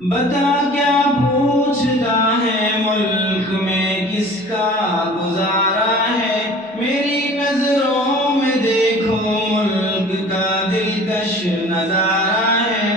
بتا کیا پوچھتا ہے ملک میں کس کا گزارا ہے، میری نظروں میں دیکھو ملک کا دلکش نظارہ ہے۔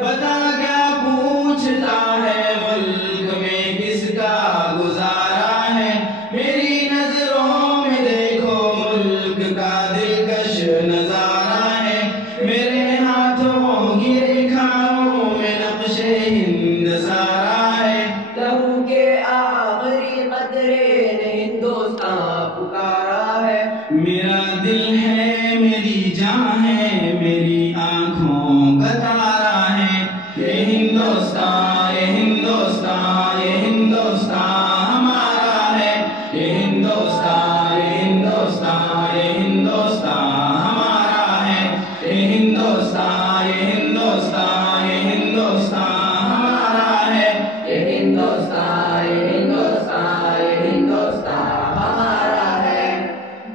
بتا کیا پوچھتا ہے ملک میں کس کا گزارا ہے، میری نظروں میں دیکھو ملک کا دلکش نظارہ ہے۔ میرے ہاتھوں کی ریکھاؤں میں نقش ہند سارا ہے، لہو کے آخری قطرے نے ہندوستان پکارا ہے۔ میرا دل ہے میری جان ہے میری آنکھوں کا تارا ہے، یہ ہندوستان یہ ہندوستان یہ ہندوستان ہمارا ہے، یہ ہندوستان یہ ہندوستان یہ ہندوستان ہمارا ہے، یہ ہندوستان یہ ہندوستان یہ ہندوستان ہمارا ہے، یہ ہندوستان یہ ہندوستان یہ ہندوستان ہمارا ہے۔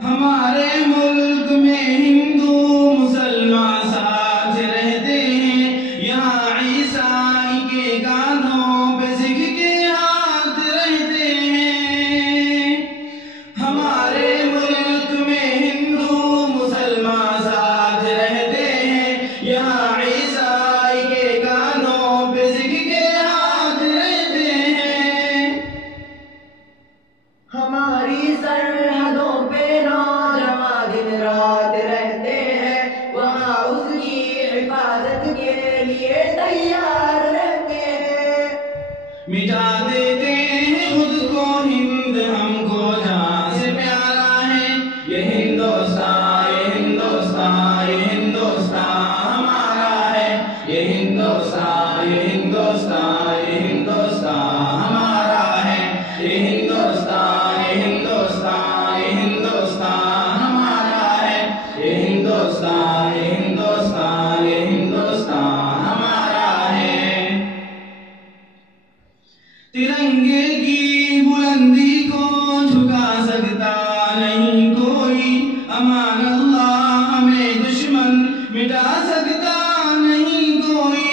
ہمارے ملک میں ہندو مسلمان ساتھ رہتے ہیں، یہاں عیسائی کے کاندھوں پہ سکھ کے ہاتھ رہتے ہیں۔ ہمارے ملک میں ہندو مسلمان ساتھ رہتے ہیں، یہاں عیسائی کے کاندھوں پہ سکھ کے ہاتھ رہتے ہیں۔ ہماری سرحدوں پہ نوجوان دن رات رہتے ہیں، وہاں اس کی حفاظت کے لیے تیار رہتے ہیں۔ مٹا دیتے ہیں خود کو ہند ہم کو جان سے پیارا ہے، یہ ہندوستان یہ ہندوستان یہ ہندوستان ہمارا ہے، یہ ہندوستان یہ ہندوستان یہ ہندوستان ہمارا ہے، یہ ہندوستان یہ ہندوستان یہ ہندوستان ہمارا ہے، یہ ہندوستان یہ ہندوستان یہ ہندوستان ہمارا ہے۔ ترنگے کی بلندی کو جھکا سکتا نہیں کوئی، امان اللہ ہمیں دشمن مٹا سکتا نہیں کوئی۔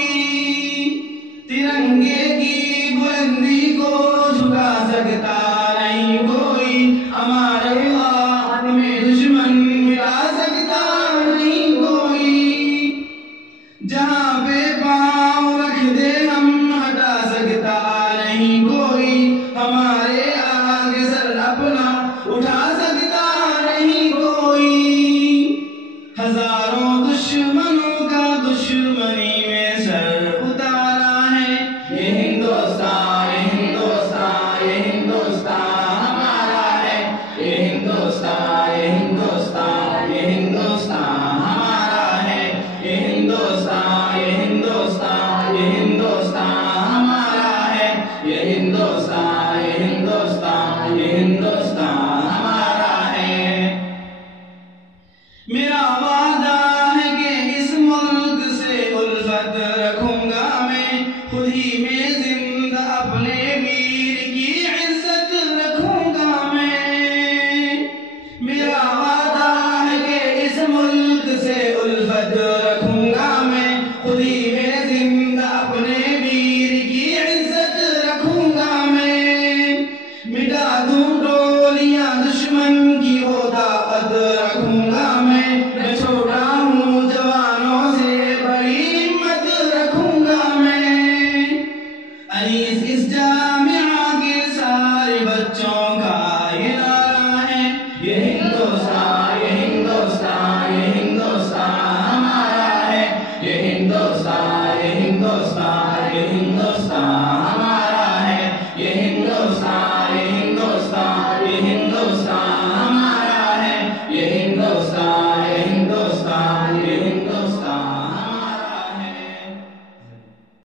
ترنگے کی بلندی کو جھکا سکتا نہیں کوئی، امان اللہ ہمیں دشمن مٹا سکتا نہیں کوئی۔ جہاں پہ پاؤں رکھ دے ہم ہٹا سکتا نہیں کوئی، ہمارے آگے سر اپنا اٹھا سکتا نہیں کوئی۔ ہزاروں دشمنوں کا دشمنی میں سر اتارا ہے، یہ ہندوستان یہ ہندوستان یہ ہندوستان ہمارا ہے، یہ ہندوستان یہ ہندوستان یہ ہندوستان ہمارا ہے، یہ ہندوستان یہ ہندوستان یہ ہندوستان ہمارا ہے، یہ ہندوستان یہ ہندوستان یہ ہندوستان ہمارا ہے۔ میرا وعدہ ہے کہ اس ملک سے الفت رکھوں گا میں، خود ہی میں زندہ اپنے ویر کی عزت رکھوں گا میں۔ میرا وعدہ ہے کہ اس ملک سے الفت رکھوں گا میں، خود ہی میں زندہ اپنے ویر کی عزت رکھوں گا میں۔ مٹا دوں ٹولیاں دشمن کی وہ طاقت رکھوں گا میں چھوٹا ہوں جوانوں سے بڑی ہمت رکھوں گا میں۔ انیس اس جامعہ کے سارے بچوں کا یہ نعرہ ہے، یہ ہندوستان